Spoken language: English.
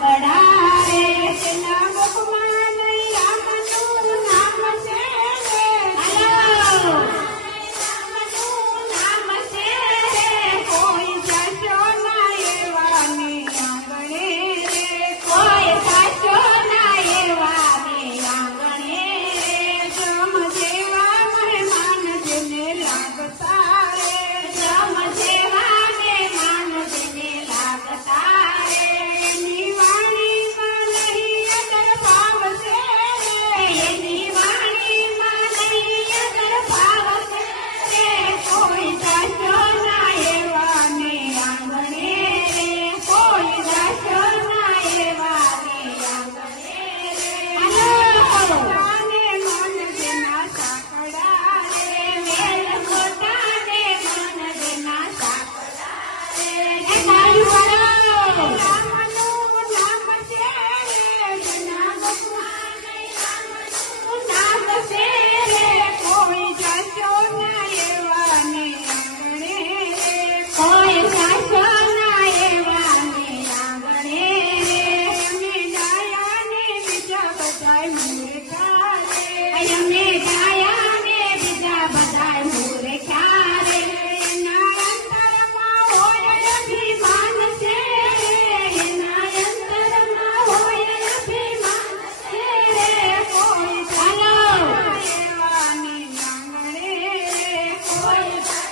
पड़ा है What if